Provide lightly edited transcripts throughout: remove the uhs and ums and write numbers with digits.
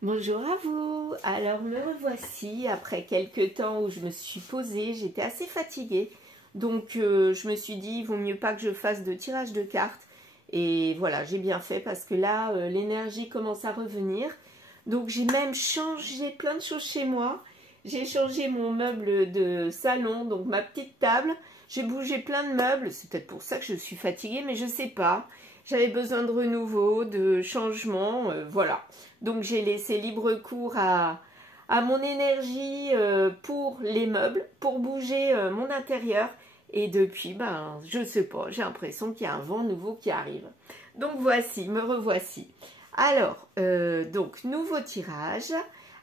Bonjour à vous. Alors me revoici après quelques temps où je me suis posée, j'étais assez fatiguée. Donc je me suis dit, il vaut mieux pas que je fasse de tirage de cartes. Et voilà, j'ai bien fait parce que là, l'énergie commence à revenir. Donc j'ai même changé plein de choses chez moi. J'ai changé mon meuble de salon, donc ma petite table. J'ai bougé plein de meubles. C'est peut-être pour ça que je suis fatiguée, mais je sais pas. J'avais besoin de renouveau, de changement, voilà. Donc j'ai laissé libre cours à mon énergie pour les meubles, pour bouger mon intérieur. Et depuis, ben, je sais pas, j'ai l'impression qu'il y a un vent nouveau qui arrive. Donc voici, me revoici. Alors, donc nouveau tirage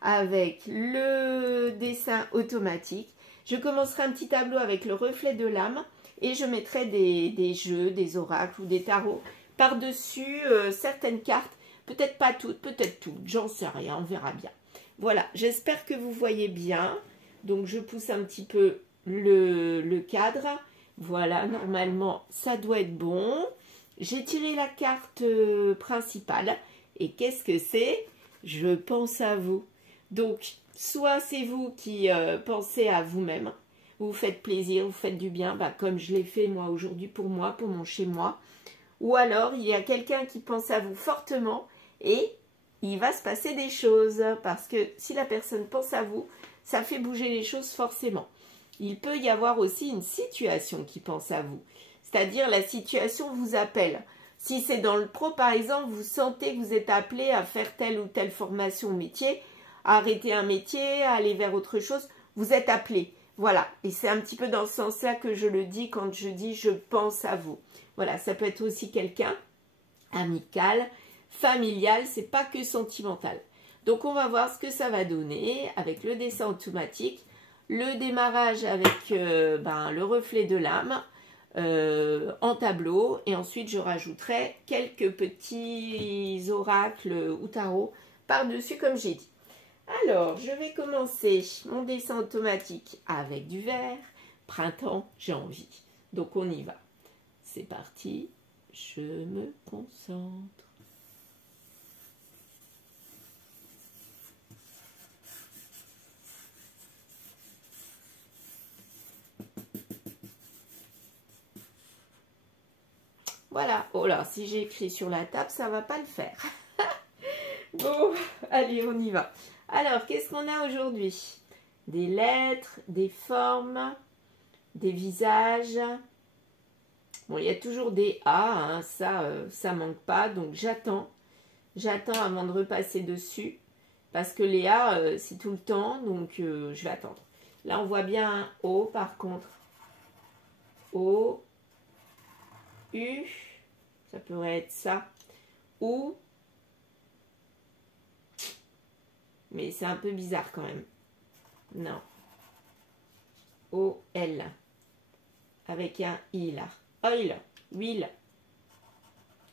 avec le dessin automatique. Je commencerai un petit tableau avec le reflet de l'âme et je mettrai des jeux, des oracles ou des tarots par-dessus certaines cartes. Peut-être pas toutes, peut-être toutes, j'en sais rien, on verra bien. Voilà, j'espère que vous voyez bien. Donc je pousse un petit peu le cadre. Voilà, normalement ça doit être bon. J'ai tiré la carte principale. Et qu'est-ce que c'est? Je pense à vous. Donc, soit c'est vous qui pensez à vous-même. Vous faites plaisir, vous faites du bien, bah, comme je l'ai fait moi aujourd'hui pour moi, pour mon chez-moi. Ou alors, il y a quelqu'un qui pense à vous fortement et il va se passer des choses. Parce que si la personne pense à vous, ça fait bouger les choses forcément. Il peut y avoir aussi une situation qui pense à vous. C'est-à-dire, la situation vous appelle. Si c'est dans le pro, par exemple, vous sentez que vous êtes appelé à faire telle ou telle formation au métier, à arrêter un métier, à aller vers autre chose, vous êtes appelé. Voilà, et c'est un petit peu dans ce sens-là que je le dis quand je dis « je pense à vous ». Voilà, ça peut être aussi quelqu'un amical, familial, c'est pas que sentimental. Donc on va voir ce que ça va donner avec le dessin automatique, le démarrage avec le reflet de l'âme en tableau, et ensuite je rajouterai quelques petits oracles ou tarots par-dessus comme j'ai dit. Alors, je vais commencer mon dessin automatique avec du vert. Printemps, j'ai envie. Donc, on y va. C'est parti. Je me concentre. Voilà. Oh là, si j'écris sur la table, ça va pas le faire. Bon, allez, on y va. Alors, qu'est-ce qu'on a aujourd'hui? Des lettres, des formes, des visages. Bon, il y a toujours des A, hein, ça manque pas, donc j'attends. J'attends avant de repasser dessus, parce que les A, c'est tout le temps, donc je vais attendre. Là, on voit bien un O, par contre. O, U, ça pourrait être ça. Ou, mais c'est un peu bizarre quand même. Non. O, L, avec un I là. Oil, huile.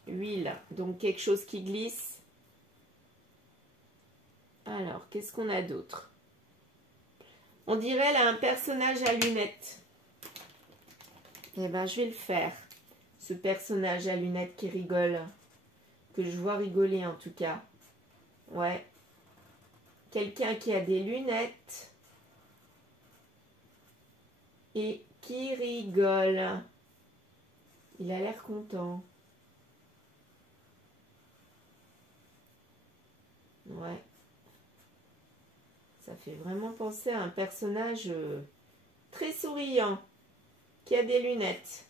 Huile, donc quelque chose qui glisse. Alors, qu'est-ce qu'on a d'autre? On dirait là un personnage à lunettes. Eh ben, je vais le faire. Ce personnage à lunettes qui rigole. Que je vois rigoler en tout cas. Ouais. Quelqu'un qui a des lunettes. Et qui rigole. Il a l'air content. Ouais. Ça fait vraiment penser à un personnage très souriant. Qui a des lunettes.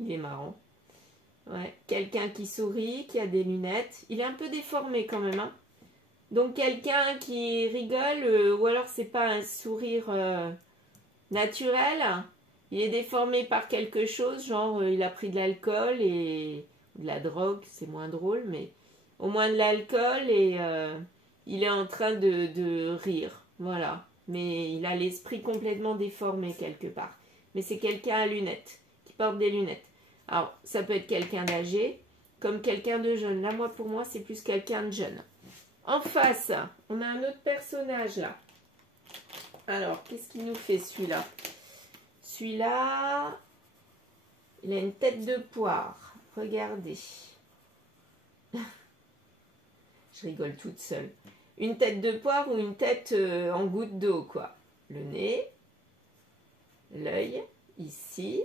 Il est marrant. Ouais. Quelqu'un qui sourit, qui a des lunettes. Il est un peu déformé quand même. Hein. Donc quelqu'un qui rigole, ou alors c'est pas un sourire naturel. Il est déformé par quelque chose, genre il a pris de l'alcool et de la drogue, c'est moins drôle, mais au moins de l'alcool et il est en train de rire. Voilà. Mais il a l'esprit complètement déformé quelque part. Mais c'est quelqu'un à lunettes, qui porte des lunettes. Alors, ça peut être quelqu'un d'âgé, comme quelqu'un de jeune. Là, pour moi, c'est plus quelqu'un de jeune. En face, on a un autre personnage là. Alors, qu'est-ce qu'il nous fait celui-là? Celui-là, il a une tête de poire. Regardez. Je rigole toute seule. Une tête de poire ou une tête en goutte d'eau, quoi. Le nez, l'œil, ici,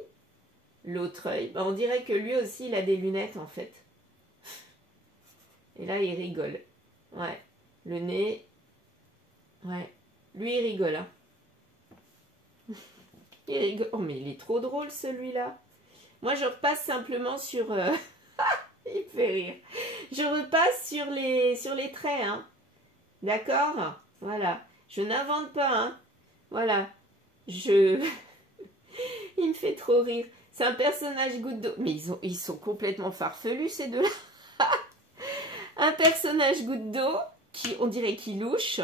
l'autre œil. Ben, on dirait que lui aussi, il a des lunettes, en fait. Et là, il rigole. Ouais. Le nez. Ouais. Lui, il rigole, hein. Il rigole. Oh, mais il est trop drôle, celui-là. Moi, je repasse simplement sur... il fait rire. Je repasse sur les traits, hein. D'accord? Voilà. Je n'invente pas, hein. Voilà. Il me fait trop rire. C'est un personnage goutte d'eau. Mais ils sont complètement farfelus, ces deux-là. Un personnage goutte d'eau, on dirait qu'il louche.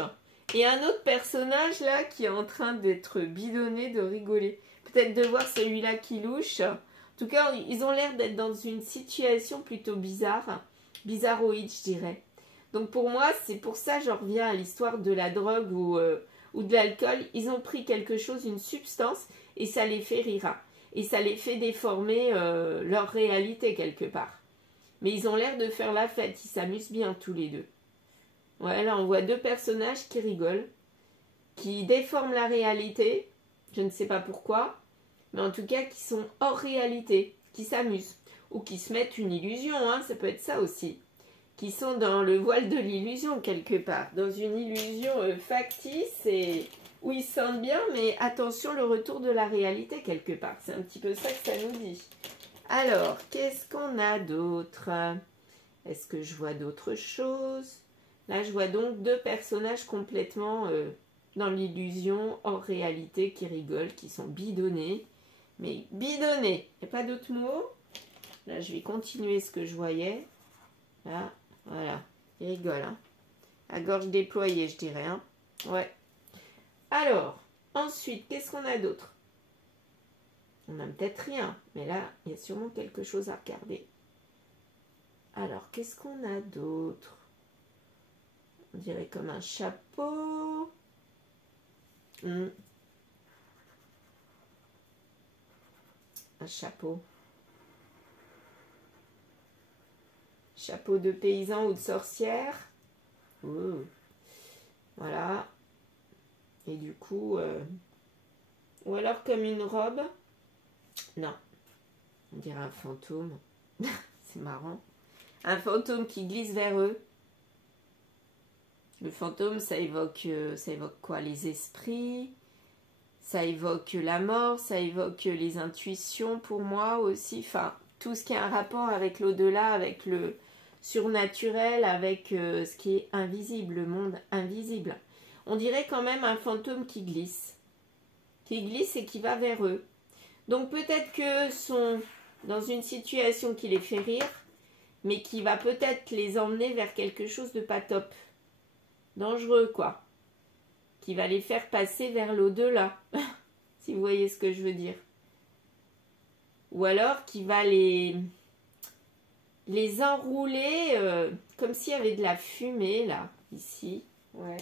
Et un autre personnage, là, qui est en train d'être bidonné, de rigoler. Peut-être de voir celui-là qui louche. En tout cas, ils ont l'air d'être dans une situation plutôt bizarre. Bizarroïde, je dirais. Donc pour moi, c'est pour ça que j'en reviens à l'histoire de la drogue ou de l'alcool. Ils ont pris quelque chose, une substance, et ça les fait rire. Et ça les fait déformer leur réalité quelque part. Mais ils ont l'air de faire la fête. Ils s'amusent bien tous les deux. Ouais, là on voit deux personnages qui rigolent, qui déforment la réalité. Je ne sais pas pourquoi. Mais en tout cas, qui sont hors réalité, qui s'amusent. Ou qui se mettent une illusion, hein, ça peut être ça aussi. Qui sont dans le voile de l'illusion quelque part. Dans une illusion factice et où ils se sentent bien, mais attention, le retour de la réalité quelque part. C'est un petit peu ça que ça nous dit. Alors, qu'est-ce qu'on a d'autre? Est-ce que je vois d'autres choses? Là, je vois donc deux personnages complètement dans l'illusion, hors réalité, qui rigolent, qui sont bidonnés. Mais bidonnés, il n'y a pas d'autre mot. Là, je vais continuer ce que je voyais. Là, voilà, il rigole, hein. À gorge déployée, je dirais, hein. Ouais. Alors, ensuite, qu'est-ce qu'on a d'autre? On n'a peut-être rien, mais là, il y a sûrement quelque chose à regarder. Alors, qu'est-ce qu'on a d'autre? On dirait comme un chapeau. Un chapeau. Chapeau de paysan ou de sorcière. Ouh. Voilà. Et du coup... ou alors comme une robe. Non. On dirait un fantôme. C'est marrant. Un fantôme qui glisse vers eux. Le fantôme, ça évoque quoi? Les esprits. Ça évoque la mort. Ça évoque les intuitions pour moi aussi. Enfin, tout ce qui a un rapport avec l'au-delà, avec le surnaturel, avec ce qui est invisible, le monde invisible. On dirait quand même un fantôme qui glisse. Qui glisse et qui va vers eux. Donc peut-être qu'eux sont dans une situation qui les fait rire, mais qui va peut-être les emmener vers quelque chose de pas top. Dangereux, quoi. Qui va les faire passer vers l'au-delà. Si vous voyez ce que je veux dire. Ou alors qui va les enrouler comme s'il y avait de la fumée, là, ici. Ouais.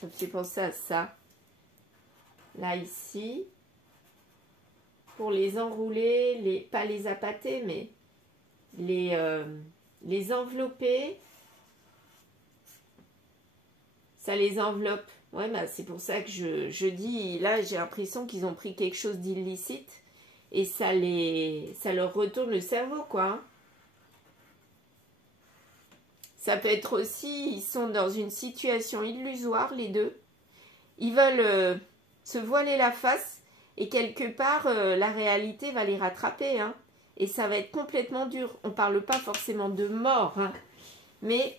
Ça me fait penser à ça. Là, ici. Pour les enrouler, pas les appâter, mais les envelopper. Ça les enveloppe. Ouais, bah, c'est pour ça que je dis, là, j'ai l'impression qu'ils ont pris quelque chose d'illicite et ça leur retourne le cerveau, quoi. Hein. Ça peut être aussi, ils sont dans une situation illusoire, les deux. Ils veulent se voiler la face et quelque part, la réalité va les rattraper. Hein. Et ça va être complètement dur. On ne parle pas forcément de mort, hein, mais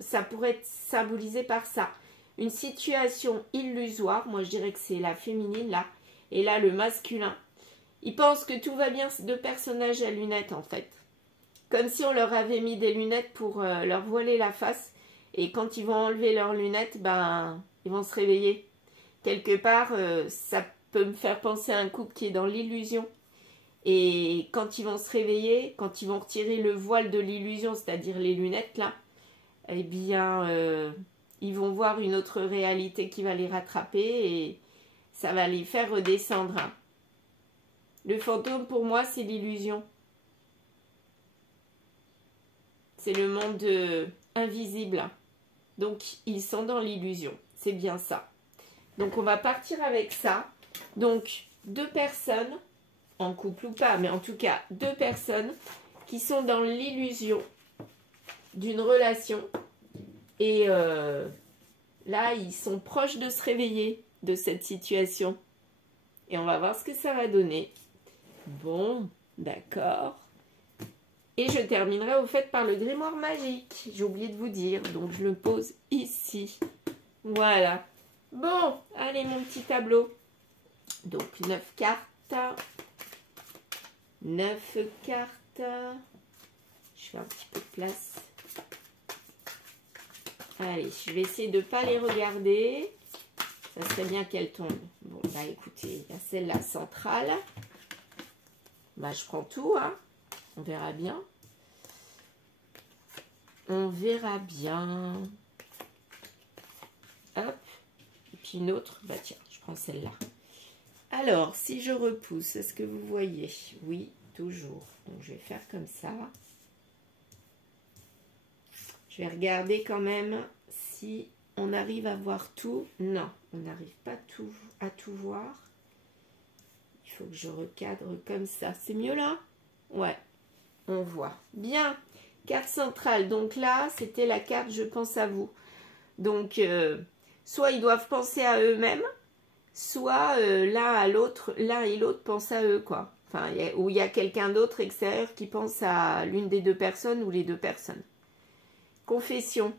ça pourrait être symbolisé par ça. Une situation illusoire, moi je dirais que c'est la féminine là, et là le masculin. Ils pensent que tout va bien, ces deux personnages à lunettes en fait. Comme si on leur avait mis des lunettes pour leur voiler la face. Et quand ils vont enlever leurs lunettes, ben, ils vont se réveiller. Quelque part, ça peut me faire penser à un couple qui est dans l'illusion. Et quand ils vont se réveiller, quand ils vont retirer le voile de l'illusion, c'est-à-dire les lunettes là, eh bien, ils vont voir une autre réalité qui va les rattraper et ça va les faire redescendre. Le fantôme, pour moi, c'est l'illusion. C'est le monde invisibles. Donc, ils sont dans l'illusion. C'est bien ça. Donc, on va partir avec ça. Donc, 2 personnes, en couple ou pas, mais en tout cas, 2 personnes qui sont dans l'illusion d'une relation. Et là, ils sont proches de se réveiller de cette situation. Et on va voir ce que ça va donner. Bon, d'accord. Et je terminerai au fait par le grimoire magique. J'ai oublié de vous dire, donc je le pose ici. Voilà. Bon, allez mon petit tableau. Donc 9 cartes. 9 cartes. Je fais un petit peu de place. Allez, je vais essayer de ne pas les regarder. Ça serait bien qu'elles tombent. Bon, bah écoutez, il y a celle-là centrale. Bah je prends tout, hein. On verra bien. On verra bien. Hop. Et puis une autre. Bah tiens, je prends celle-là. Alors, si je repousse, est-ce que vous voyez? Oui, toujours. Donc, je vais faire comme ça. Je vais regarder quand même si on arrive à voir tout. Non, on n'arrive pas à tout voir. Il faut que je recadre comme ça. C'est mieux là? Ouais, on voit. Bien. Carte centrale. Donc là, c'était la carte « Je pense à vous ». Donc, soit ils doivent penser à eux-mêmes, soit l'un et l'autre pensent à eux, quoi. Enfin, ou il y a quelqu'un d'autre extérieur qui pense à l'une des 2 personnes ou les 2 personnes. Confession.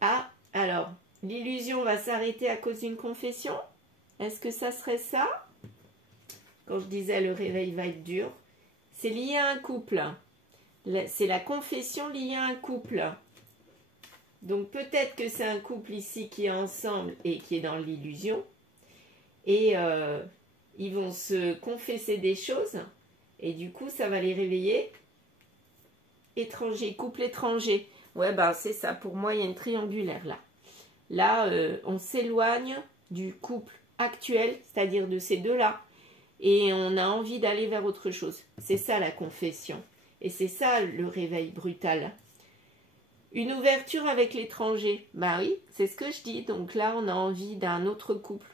Ah, alors, l'illusion va s'arrêter à cause d'une confession? Est-ce que ça serait ça? Quand je disais le réveil va être dur, c'est lié à un couple. C'est la confession liée à un couple. Donc peut-être que c'est un couple ici qui est ensemble et qui est dans l'illusion. Et ils vont se confesser des choses. Et du coup, ça va les réveiller. Étranger, couple étranger. Ouais, ben c'est ça. Pour moi, il y a une triangulaire là. Là, on s'éloigne du couple actuel, c'est-à-dire de ces deux-là. Et on a envie d'aller vers autre chose. C'est ça la confession. Et c'est ça le réveil brutal. Une ouverture avec l'étranger. Bah oui, c'est ce que je dis. Donc là, on a envie d'un autre couple.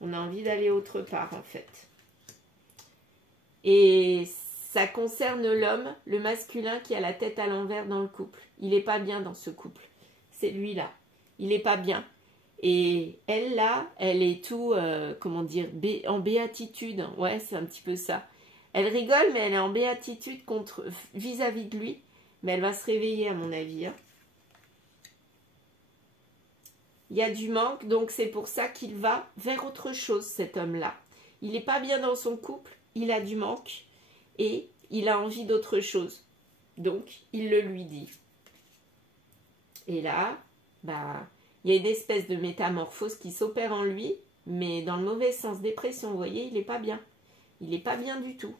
On a envie d'aller autre part, en fait. Et ça concerne l'homme, le masculin qui a la tête à l'envers dans le couple. Il n'est pas bien dans ce couple. C'est lui-là. Il n'est pas bien. Et elle, là, elle est tout, comment dire, en béatitude. Ouais, c'est un petit peu ça. Elle rigole, mais elle est en béatitude vis-à-vis de lui. Mais elle va se réveiller, à mon avis. Hein. Il y a du manque, donc c'est pour ça qu'il va vers autre chose, cet homme-là. Il n'est pas bien dans son couple, il a du manque et il a envie d'autre chose. Donc, il le lui dit. Et là, bah, il y a une espèce de métamorphose qui s'opère en lui, mais dans le mauvais sens, dépression, vous voyez, il n'est pas bien. Il n'est pas bien du tout.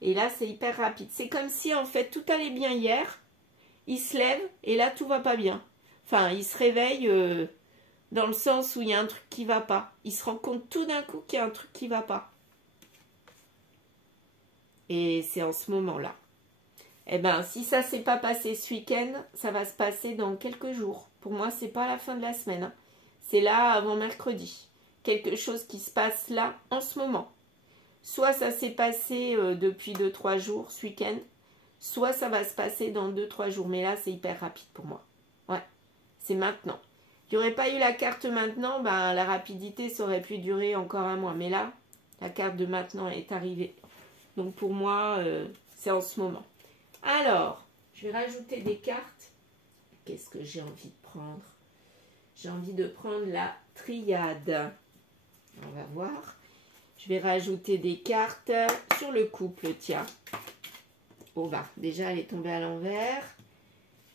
Et là, c'est hyper rapide. C'est comme si, en fait, tout allait bien hier, il se lève et là, tout va pas bien. Enfin, il se réveille dans le sens où il y a un truc qui va pas. Il se rend compte tout d'un coup qu'il y a un truc qui va pas. Et c'est en ce moment-là. Eh bien, si ça ne s'est pas passé ce week-end, ça va se passer dans quelques jours. Pour moi, c'est pas la fin de la semaine. Hein. C'est là avant mercredi. Quelque chose qui se passe là, en ce moment. Soit ça s'est passé depuis 2-3 jours, ce week-end. Soit ça va se passer dans 2-3 jours. Mais là, c'est hyper rapide pour moi. Ouais, c'est maintenant. Il n'y aurait pas eu la carte maintenant, ben, la rapidité, ça aurait pu durer encore un mois. Mais là, la carte de maintenant est arrivée. Donc pour moi, c'est en ce moment. Alors, je vais rajouter des cartes. Qu'est-ce que j'ai envie de prendre? J'ai envie de prendre la triade. On va voir. Je vais rajouter des cartes sur le couple, tiens. Oh bah, déjà, elle est tombée à l'envers.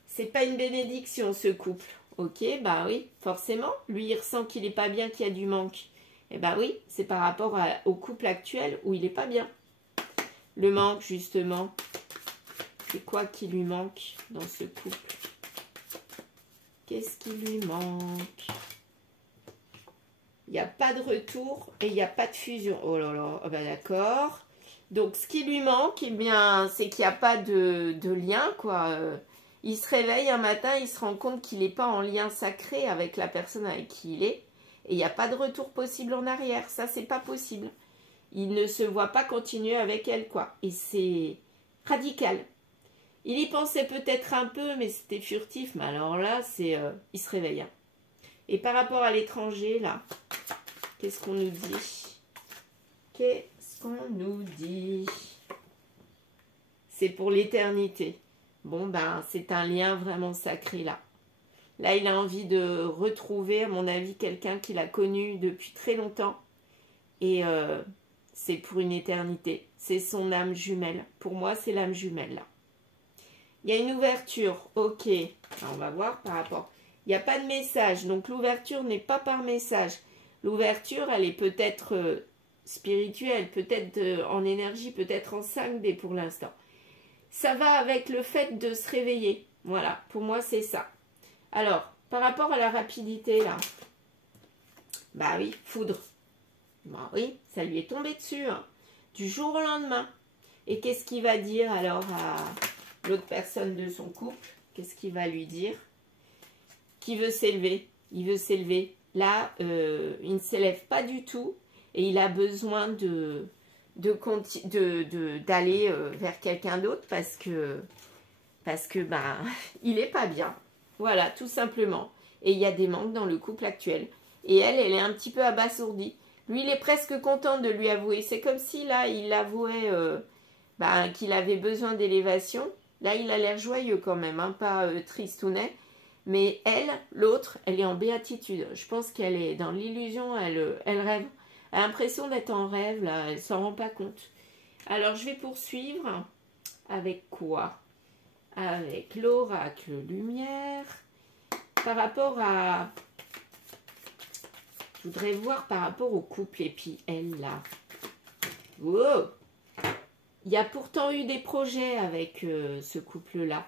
C'est pas une bénédiction, ce couple. Ok, bah oui, forcément. Lui, il ressent qu'il n'est pas bien, qu'il y a du manque. Eh bah oui, c'est par rapport au couple actuel où il n'est pas bien. Le manque, justement, c'est quoi qui lui manque dans ce couple? Qu'est-ce qui lui manque? Il n'y a pas de retour et il n'y a pas de fusion. Oh là là, oh bah d'accord. Donc, ce qui lui manque, eh bien, c'est qu'il n'y a pas de lien, quoi. Il se réveille un matin, il se rend compte qu'il n'est pas en lien sacré avec la personne avec qui il est. Et il n'y a pas de retour possible en arrière. Ça, c'est pas possible. Il ne se voit pas continuer avec elle, quoi. Et c'est radical. Il y pensait peut-être un peu, mais c'était furtif. Mais alors là, il se réveille. Hein. Et par rapport à l'étranger, là, qu'est-ce qu'on nous dit? Qu'est-ce qu'on nous dit? C'est pour l'éternité. Bon, ben, c'est un lien vraiment sacré, là. Là, il a envie de retrouver, à mon avis, quelqu'un qu'il a connu depuis très longtemps. Et c'est pour une éternité. C'est son âme jumelle. Pour moi, c'est l'âme jumelle, là. Il y a une ouverture. Ok. Alors, on va voir par rapport. Il n'y a pas de message. Donc, l'ouverture n'est pas par message. L'ouverture, elle est peut-être spirituelle, peut-être en énergie, peut-être en 5D pour l'instant. Ça va avec le fait de se réveiller. Voilà. Pour moi, c'est ça. Alors, par rapport à la rapidité, là. Bah oui, foudre. Bah oui, ça lui est tombé dessus, hein, du jour au lendemain. Et qu'est-ce qu'il va dire alors à l'autre personne de son couple? Qu'est-ce qu'il va lui dire? Qui veut s'élever. Il veut s'élever. Là, il ne s'élève pas du tout. Et il a besoin d'aller vers quelqu'un d'autre parce que bah, il n'est pas bien. Voilà, tout simplement. Et il y a des manques dans le couple actuel. Et elle est un petit peu abasourdie. Lui, il est presque content de lui avouer. C'est comme si, là, il avouait qu'il avait besoin d'élévation. Là, il a l'air joyeux quand même, hein, pas tristounet. Mais elle, l'autre, elle est en béatitude. Je pense qu'elle est dans l'illusion, elle rêve. Elle a l'impression d'être en rêve, là, elle ne s'en rend pas compte. Alors, je vais poursuivre. Avec quoi? Avec l'oracle lumière. Par rapport à... Je voudrais voir par rapport au couple et puis elle, là. Wow! Il y a pourtant eu des projets avec ce couple-là.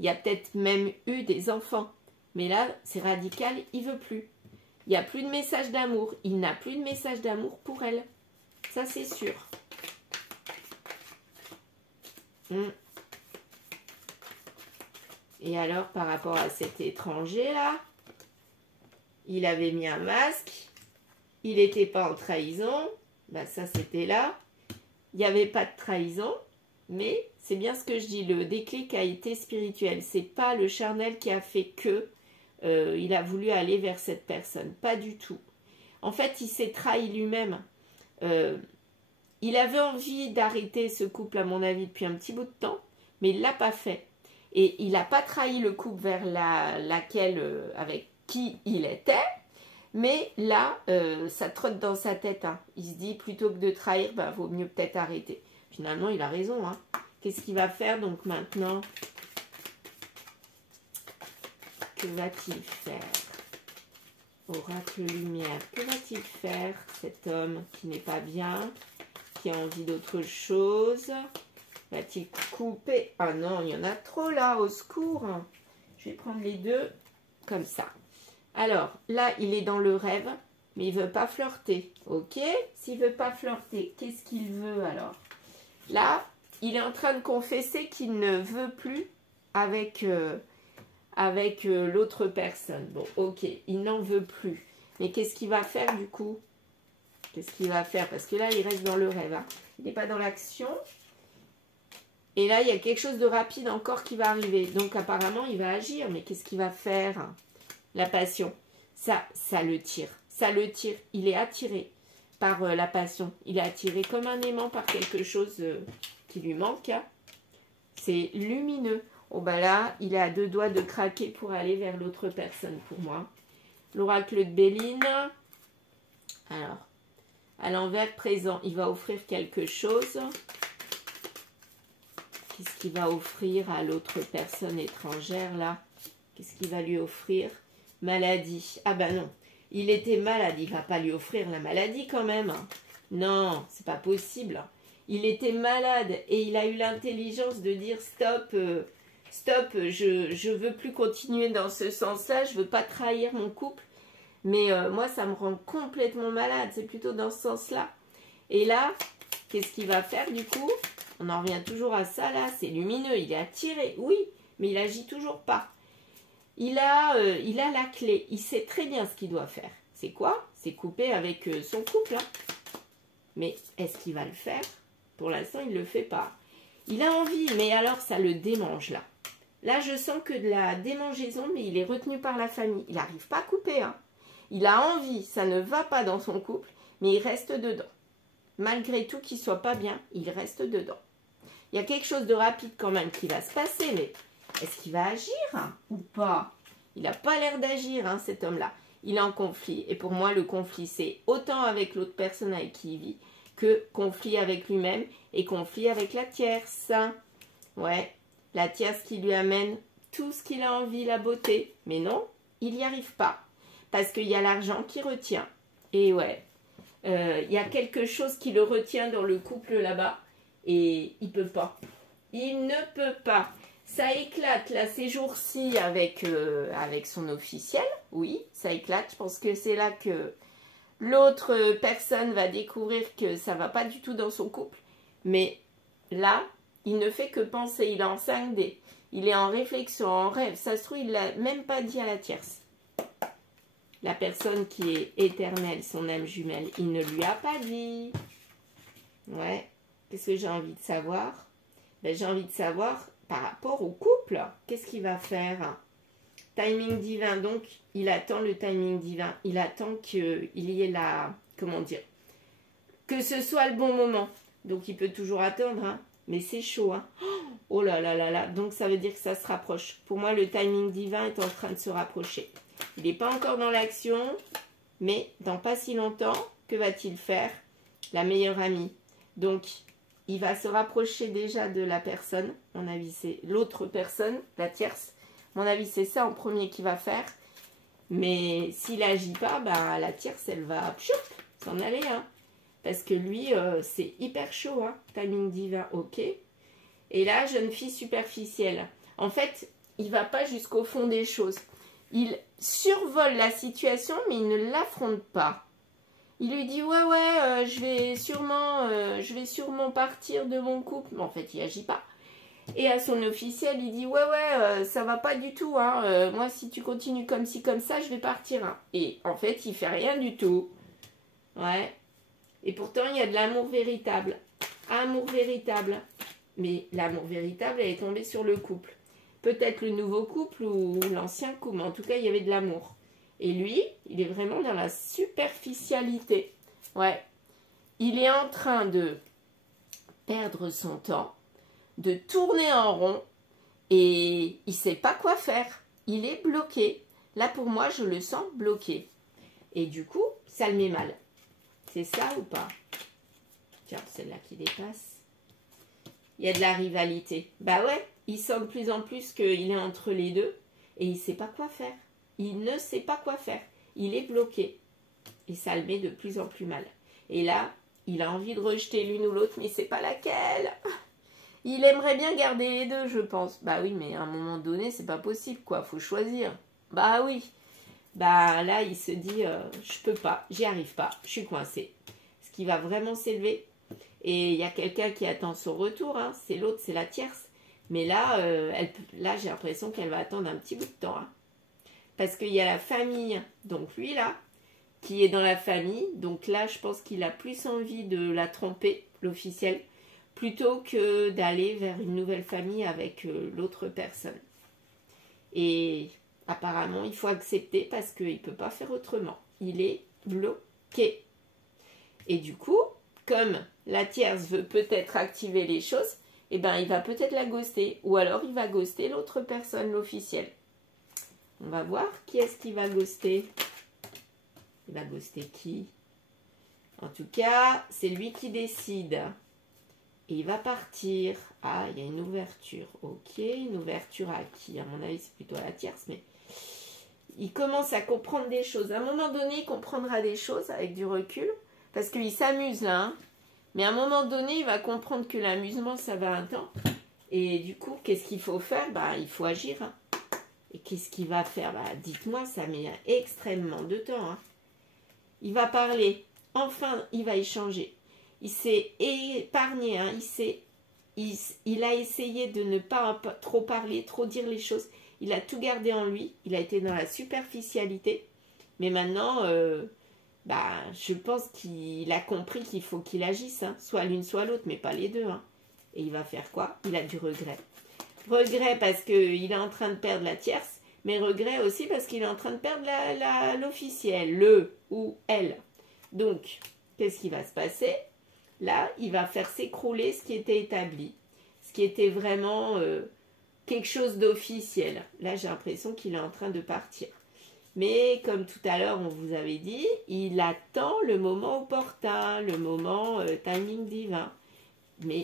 Il y a peut-être même eu des enfants. Mais là, c'est radical, il ne veut plus. Il n'y a plus de message d'amour. Il n'a plus de message d'amour pour elle. Ça, c'est sûr. Et alors, par rapport à cet étranger-là, il avait mis un masque. Il n'était pas en trahison. Ben, ça, c'était là. Il n'y avait pas de trahison. Mais c'est bien ce que je dis. Le déclic a été spirituel. C'est pas le charnel qui a fait que il a voulu aller vers cette personne. Pas du tout. En fait, il s'est trahi lui-même. Il avait envie d'arrêter ce couple, à mon avis, depuis un petit bout de temps. Mais il ne l'a pas fait. Et il n'a pas trahi le couple vers laquelle, avec qui il était. Mais là, ça trotte dans sa tête. Hein. Il se dit, plutôt que de trahir, bah, vaut mieux peut-être arrêter. Finalement, il a raison. Hein. Qu'est-ce qu'il va faire donc maintenant? Que va-t-il faire? Oracle lumière. Que va-t-il faire, cet homme qui n'est pas bien, qui a envie d'autre chose? Va-t-il couper? Ah non, il y en a trop là, au secours. Je vais prendre les deux comme ça. Alors, là, il est dans le rêve, mais il ne veut pas flirter. Ok? S'il ne veut pas flirter, qu'est-ce qu'il veut alors? Là, il est en train de confesser qu'il ne veut plus avec l'autre personne. Bon, ok, il n'en veut plus. Mais qu'est-ce qu'il va faire du coup? Qu'est-ce qu'il va faire? Parce que là, il reste dans le rêve. Hein. Il n'est pas dans l'action. Et là, il y a quelque chose de rapide encore qui va arriver. Donc, apparemment, il va agir. Mais qu'est-ce qu'il va faire? La passion. Ça le tire. Ça le tire. Il est attiré par la passion. Il est attiré comme un aimant par quelque chose qui lui manque. Hein. C'est lumineux. Oh, bah là, il est à deux doigts de craquer pour aller vers l'autre personne pour moi. L'oracle de Béline. Alors, à l'envers présent, il va offrir quelque chose. Qu'est-ce qu'il va offrir à l'autre personne étrangère, là? Qu'est-ce qu'il va lui offrir? Maladie. Ah ben non, il était malade. Il ne va pas lui offrir la maladie quand même. Non, c'est pas possible. Il était malade et il a eu l'intelligence de dire stop, stop, je veux plus continuer dans ce sens-là. Je veux pas trahir mon couple. Mais moi, ça me rend complètement malade. C'est plutôt dans ce sens-là. Et là, qu'est-ce qu'il va faire du coup? On en revient toujours à ça là. C'est lumineux. Il est attiré. Oui, mais il agit toujours pas. Il a la clé, il sait très bien ce qu'il doit faire. C'est quoi? C'est couper avec son couple. Hein. Mais est-ce qu'il va le faire? Pour l'instant, il ne le fait pas. Il a envie, mais alors ça le démange là. Là, je sens que de la démangeaison, mais il est retenu par la famille. Il n'arrive pas à couper. Hein. Il a envie, ça ne va pas dans son couple, mais il reste dedans. Malgré tout qu'il ne soit pas bien, il reste dedans. Il y a quelque chose de rapide quand même qui va se passer, mais est-ce qu'il va agir hein, ou pas? Il n'a pas l'air d'agir, hein, cet homme-là. Il est en conflit. Et pour moi, le conflit, c'est autant avec l'autre personne avec qui il vit que conflit avec lui-même et conflit avec la tierce. Ouais, la tierce qui lui amène tout ce qu'il a envie, la beauté. Mais non, il n'y arrive pas. Parce qu'il y a l'argent qui retient. Et ouais, il y a quelque chose qui le retient dans le couple là-bas. Et il ne peut pas. Il ne peut pas. Ça éclate là ces jours-ci avec son officiel. Oui, ça éclate. Je pense que c'est là que l'autre personne va découvrir que ça ne va pas du tout dans son couple. Mais là, il ne fait que penser. Il est en 5D. Il est en réflexion, en rêve. Ça se trouve, il ne l'a même pas dit à la tierce. La personne qui est éternelle, son âme jumelle, il ne lui a pas dit. Ouais. Qu'est-ce que j'ai envie de savoir? Ben, j'ai envie de savoir par rapport au couple. Qu'est-ce qu'il va faire? Timing divin. Donc, il attend le timing divin. Il attend qu'il y ait la... Comment dire? Que ce soit le bon moment. Donc, il peut toujours attendre. Hein, mais c'est chaud. Hein. Oh là là là là. Donc, ça veut dire que ça se rapproche. Pour moi, le timing divin est en train de se rapprocher. Il n'est pas encore dans l'action. Mais dans pas si longtemps, que va-t-il faire? La meilleure amie. Donc, il va se rapprocher déjà de la personne. À mon avis, c'est l'autre personne, la tierce. À mon avis, c'est ça en premier qu'il va faire. Mais s'il n'agit pas, bah, la tierce, elle va s'en aller. Hein. Parce que lui, c'est hyper chaud. Hein. Timing divin, ok. Et là, jeune fille superficielle. En fait, il ne va pas jusqu'au fond des choses. Il survole la situation, mais il ne l'affronte pas. Il lui dit ouais je vais sûrement partir de mon couple, mais en fait il agit pas. Et à son officiel il dit ouais ça va pas du tout hein. Moi si tu continues comme ci comme ça je vais partir hein. Et en fait il fait rien du tout. Ouais. Et pourtant il y a de l'amour véritable, mais l'amour véritable elle est tombée sur le couple. Peut-être le nouveau couple ou l'ancien couple, mais en tout cas il y avait de l'amour. Et lui, il est vraiment dans la superficialité. Ouais. Il est en train de perdre son temps, de tourner en rond, et il ne sait pas quoi faire. Il est bloqué. Là, pour moi, je le sens bloqué. Et du coup, ça le met mal. C'est ça ou pas? Tiens, celle-là qui dépasse. Il y a de la rivalité. Bah ouais, il sent de plus en plus qu'il est entre les deux, et il ne sait pas quoi faire. Il ne sait pas quoi faire. Il est bloqué. Et ça le met de plus en plus mal. Et là, il a envie de rejeter l'une ou l'autre, mais il ne sait pas laquelle. Il aimerait bien garder les deux, je pense. Bah oui, mais à un moment donné, c'est pas possible, quoi. Faut choisir. Bah oui. Bah là, il se dit, je peux pas, j'y arrive pas, je suis coincé. Ce qui va vraiment s'élever. Et il y a quelqu'un qui attend son retour. Hein. C'est l'autre, c'est la tierce. Mais là, là j'ai l'impression qu'elle va attendre un petit bout de temps. Hein. Parce qu'il y a la famille, donc lui là, qui est dans la famille. Donc là, je pense qu'il a plus envie de la tromper, l'officiel, plutôt que d'aller vers une nouvelle famille avec l'autre personne. Et apparemment, il faut accepter parce qu'il ne peut pas faire autrement. Il est bloqué. Et du coup, comme la tierce veut peut-être activer les choses, eh ben, il va peut-être la ghoster. Ou alors, il va ghoster l'autre personne, l'officiel. On va voir qui est-ce qui va ghoster. Il va ghoster qui? En tout cas, c'est lui qui décide. Et il va partir. Ah, il y a une ouverture. Ok, une ouverture à qui? À mon avis, c'est plutôt à la tierce, mais il commence à comprendre des choses. À un moment donné, il comprendra des choses avec du recul. Parce qu'il s'amuse là. Hein. Mais à un moment donné, il va comprendre que l'amusement, ça va un temps. Et du coup, qu'est-ce qu'il faut faire? Bah, il faut agir. Hein. Et qu'est-ce qu'il va faire? Bah, dites-moi, ça met extrêmement de temps. Hein. Il va parler. Enfin, il va échanger. Il s'est épargné. Hein. il a essayé de ne pas trop parler, trop dire les choses. Il a tout gardé en lui. Il a été dans la superficialité. Mais maintenant, je pense qu'il a compris qu'il faut qu'il agisse. Hein. Soit l'une, soit l'autre, mais pas les deux. Hein. Et il va faire quoi? Il a du regret. Regret parce qu'il est en train de perdre la tierce. Mais regret aussi parce qu'il est en train de perdre l'officiel. Le ou elle. Donc, qu'est-ce qui va se passer? Là, il va faire s'écrouler ce qui était établi. Ce qui était vraiment quelque chose d'officiel. Là, j'ai l'impression qu'il est en train de partir. Mais comme tout à l'heure, on vous avait dit, il attend le moment opportun, le moment timing divin. Mais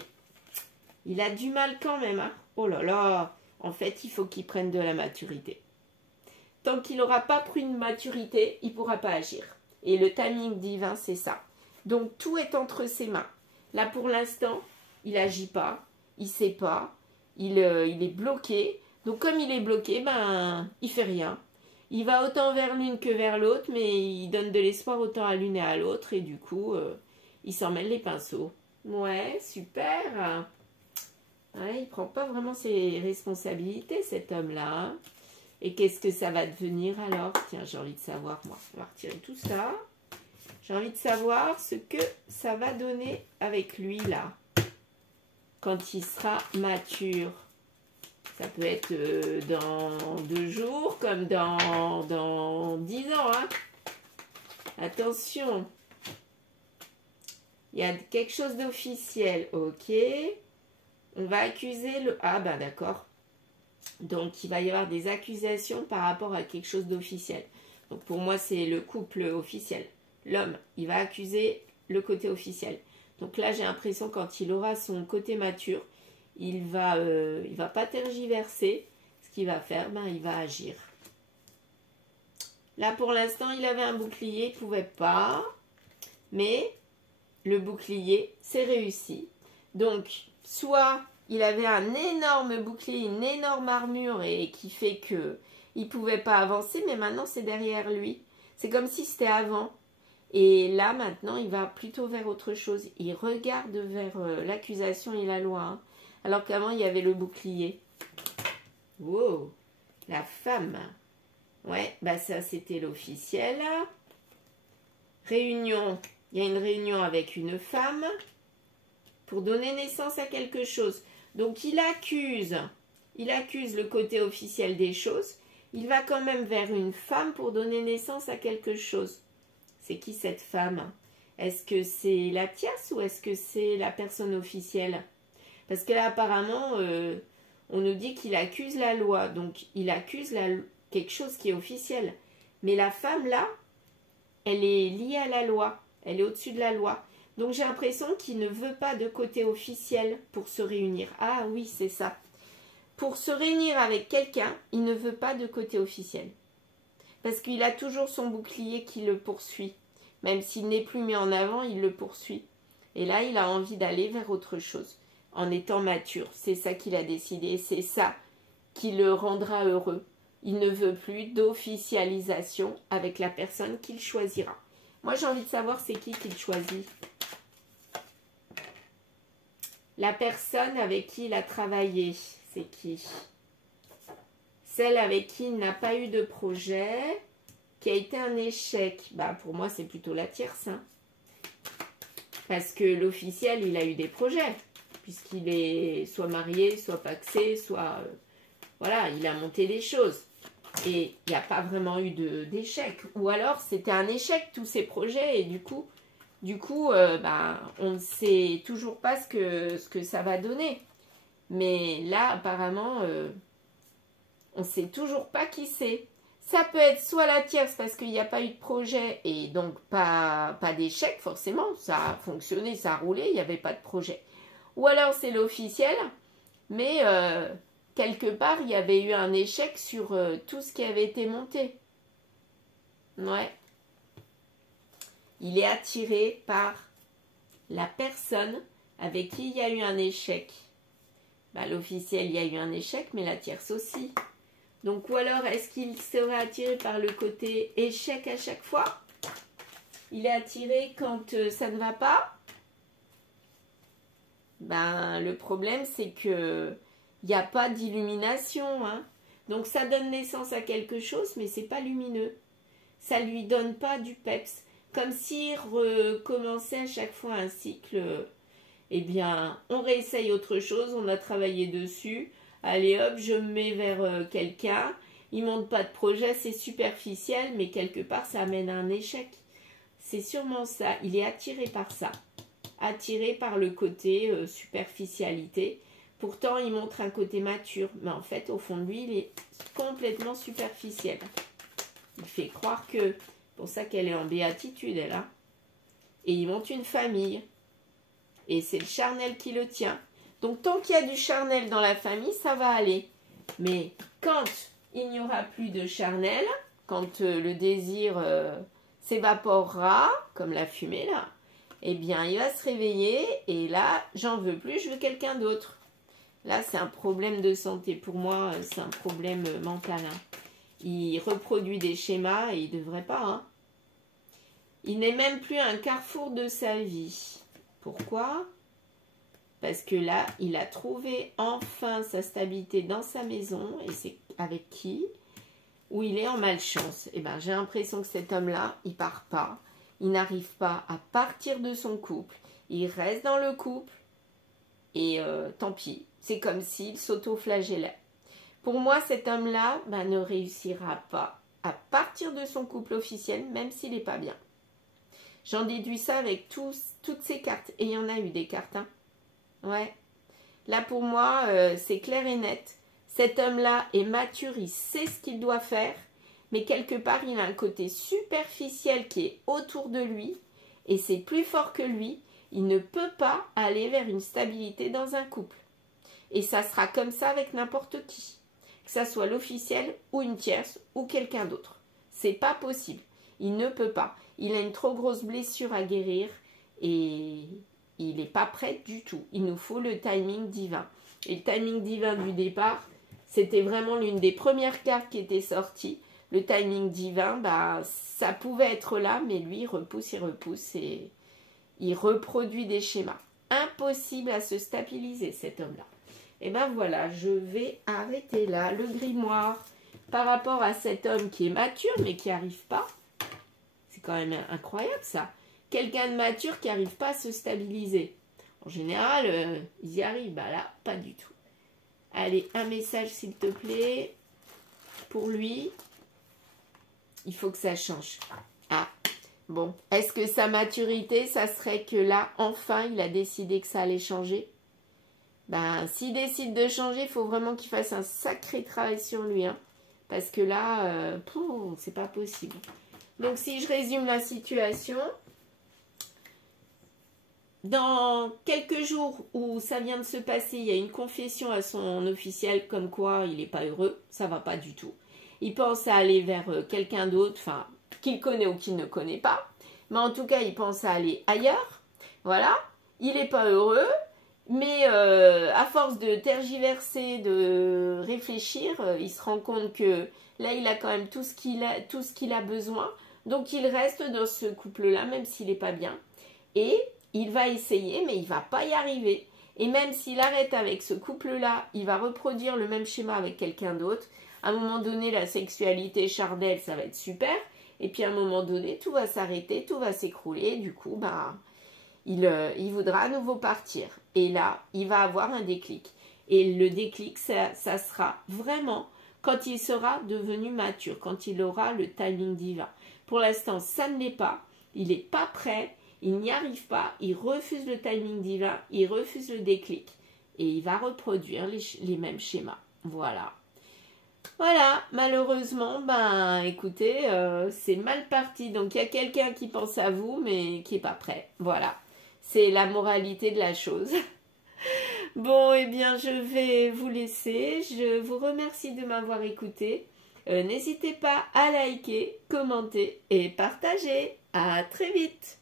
il a du mal quand même. Hein. Oh là là, en fait, il faut qu'il prenne de la maturité. Tant qu'il n'aura pas pris de maturité, il ne pourra pas agir. Et le timing divin, c'est ça. Donc, tout est entre ses mains. Là, pour l'instant, il n'agit pas, il ne sait pas, il est bloqué. Donc, comme il est bloqué, il ne fait rien. Il va autant vers l'une que vers l'autre, mais il donne de l'espoir autant à l'une et à l'autre. Et du coup, il s'en mêle les pinceaux. Ouais, super. Ouais, il ne prend pas vraiment ses responsabilités, cet homme-là. Hein. Et qu'est-ce que ça va devenir alors? Tiens, j'ai envie de savoir, moi. On va retirer tout ça. J'ai envie de savoir ce que ça va donner avec lui, là. Quand il sera mature. Ça peut être dans 2 jours, comme dans 10 ans. Hein. Attention. Il y a quelque chose d'officiel. Ok. On va accuser le... Ah, d'accord. Donc, il va y avoir des accusations par rapport à quelque chose d'officiel. Donc, pour moi, c'est le couple officiel. L'homme, il va accuser le côté officiel. Donc là, j'ai l'impression quand il aura son côté mature, il va pas tergiverser. Ce qu'il va faire, il va agir. Là, pour l'instant, il avait un bouclier, il ne pouvait pas. Mais le bouclier, c'est réussi. Donc, soit il avait un énorme bouclier, une énorme armure et qui fait que il ne pouvait pas avancer, mais maintenant, c'est derrière lui. C'est comme si c'était avant. Et là, maintenant, il va plutôt vers autre chose. Il regarde vers l'accusation et la loi. Hein. Alors qu'avant, il y avait le bouclier. Wow, la femme. Ouais, ça, c'était l'officiel. Réunion. Il y a une réunion avec une femme pour donner naissance à quelque chose. Donc, il accuse le côté officiel des choses. Il va quand même vers une femme pour donner naissance à quelque chose. C'est qui cette femme? Est-ce que c'est la tierce ou est-ce que c'est la personne officielle? Parce que là, apparemment, on nous dit qu'il accuse la loi. Donc, il accuse quelque chose qui est officiel. Mais la femme, là, elle est liée à la loi. Elle est au-dessus de la loi. Donc, j'ai l'impression qu'il ne veut pas de côté officiel pour se réunir. Ah oui, c'est ça. Pour se réunir avec quelqu'un, il ne veut pas de côté officiel. Parce qu'il a toujours son bouclier qui le poursuit. Même s'il n'est plus mis en avant, il le poursuit. Et là, il a envie d'aller vers autre chose. En étant mature. C'est ça qu'il a décidé. C'est ça qui le rendra heureux. Il ne veut plus d'officialisation avec la personne qu'il choisira. Moi, j'ai envie de savoir c'est qui qu'il choisit. La personne avec qui il a travaillé, c'est qui? Celle avec qui il n'a pas eu de projet, qui a été un échec. Pour moi, c'est plutôt la tierce. Hein. Parce que l'officiel, il a eu des projets. Puisqu'il est soit marié, soit pacsé, soit... voilà, il a monté des choses. Et il n'y a pas vraiment eu d'échec. Ou alors, c'était un échec, tous ces projets. Et du coup on ne sait toujours pas ce que ça va donner. Mais là, apparemment... on ne sait toujours pas qui c'est. Ça peut être soit la tierce parce qu'il n'y a pas eu de projet et donc pas d'échec forcément. Ça a fonctionné, ça a roulé, il n'y avait pas de projet. Ou alors c'est l'officiel, mais quelque part il y avait eu un échec sur tout ce qui avait été monté. Ouais. Il est attiré par la personne avec qui il y a eu un échec. L'officiel, il y a eu un échec, mais la tierce aussi. Donc, ou alors, est-ce qu'il serait attiré par le côté échec à chaque fois? Il est attiré quand ça ne va pas? Ben, le problème, c'est que il n'y a pas d'illumination, hein. Donc ça donne naissance à quelque chose, mais c'est pas lumineux. Ça lui donne pas du peps. Comme s'il recommençait à chaque fois un cycle. Eh bien, on réessaye autre chose, on a travaillé dessus. Allez hop, je me mets vers quelqu'un. Il monte pas de projet, c'est superficiel, mais quelque part ça amène à un échec. C'est sûrement ça. Il est attiré par ça. Attiré par le côté superficialité. Pourtant, il montre un côté mature. Mais en fait, au fond de lui, il est complètement superficiel. Il fait croire que... C'est pour ça qu'elle est en béatitude, elle. Hein. Et il monte une famille. Et c'est le charnel qui le tient. Donc, tant qu'il y a du charnel dans la famille, ça va aller. Mais quand il n'y aura plus de charnel, quand le désir s'évaporera, comme la fumée, là, eh bien, il va se réveiller. Et là, j'en veux plus, je veux quelqu'un d'autre. Là, c'est un problème de santé. Pour moi, c'est un problème mental. Hein. Il reproduit des schémas et il ne devrait pas. Hein. Il n'est même plus à un carrefour de sa vie. Pourquoi? Parce que là, il a trouvé enfin sa stabilité dans sa maison. Et c'est avec qui? Où il est en malchance. Eh bien, j'ai l'impression que cet homme-là, il ne part pas. Il n'arrive pas à partir de son couple. Il reste dans le couple. Et tant pis. C'est comme s'il s'auto-flagellait. Pour moi, cet homme-là ne réussira pas à partir de son couple officiel, même s'il n'est pas bien. J'en déduis ça avec toutes ces cartes. Et il y en a eu des cartes. Hein. Ouais. Là, pour moi, c'est clair et net. Cet homme-là est mature, il sait ce qu'il doit faire. Mais quelque part, il a un côté superficiel qui est autour de lui. Et c'est plus fort que lui. Il ne peut pas aller vers une stabilité dans un couple. Et ça sera comme ça avec n'importe qui. Que ça soit l'officiel ou une tierce ou quelqu'un d'autre. C'est pas possible. Il ne peut pas. Il a une trop grosse blessure à guérir et il n'est pas prêt du tout. Il nous faut le timing divin. Et le timing divin du départ, c'était vraiment l'une des premières cartes qui était sortie. Le timing divin, ça pouvait être là, mais lui, il repousse et il reproduit des schémas. Impossible à se stabiliser, cet homme-là. Et ben voilà, je vais arrêter là le grimoire par rapport à cet homme qui est mature mais qui n'arrive pas. C'est quand même incroyable ça. Quelqu'un de mature qui n'arrive pas à se stabiliser. En général, ils y arrivent. Là, pas du tout. Allez, un message s'il te plaît. Pour lui, il faut que ça change. Ah, bon. Est-ce que sa maturité, ça serait que là, enfin, il a décidé que ça allait changer? S'il décide de changer, il faut vraiment qu'il fasse un sacré travail sur lui. Hein, parce que là, c'est pas possible. Donc, si je résume la situation, dans quelques jours où ça vient de se passer, il y a une confession à son officiel comme quoi il n'est pas heureux, ça va pas du tout. Il pense à aller vers quelqu'un d'autre, enfin, qu'il connaît ou qu'il ne connaît pas. Mais en tout cas, il pense à aller ailleurs. Voilà, il n'est pas heureux. Mais à force de tergiverser, de réfléchir, il se rend compte que là, il a quand même tout ce qu'il a besoin. Donc, il reste dans ce couple-là, même s'il n'est pas bien. Et il va essayer, mais il ne va pas y arriver. Et même s'il arrête avec ce couple-là, il va reproduire le même schéma avec quelqu'un d'autre. À un moment donné, la sexualité charnelle, ça va être super. Et puis, à un moment donné, tout va s'arrêter, tout va s'écrouler. Du coup, il voudra à nouveau partir. Et là, il va avoir un déclic. Et le déclic, ça sera vraiment quand il sera devenu mature, quand il aura le timing divin. Pour l'instant, ça ne l'est pas. Il n'est pas prêt, il n'y arrive pas, il refuse le timing divin, il refuse le déclic. Et il va reproduire les mêmes schémas. Voilà. Voilà, malheureusement, écoutez, c'est mal parti. Donc, il y a quelqu'un qui pense à vous, mais qui n'est pas prêt. Voilà. C'est la moralité de la chose. Bon, eh bien, je vais vous laisser. Je vous remercie de m'avoir écouté. N'hésitez pas à liker, commenter et partager. À très vite.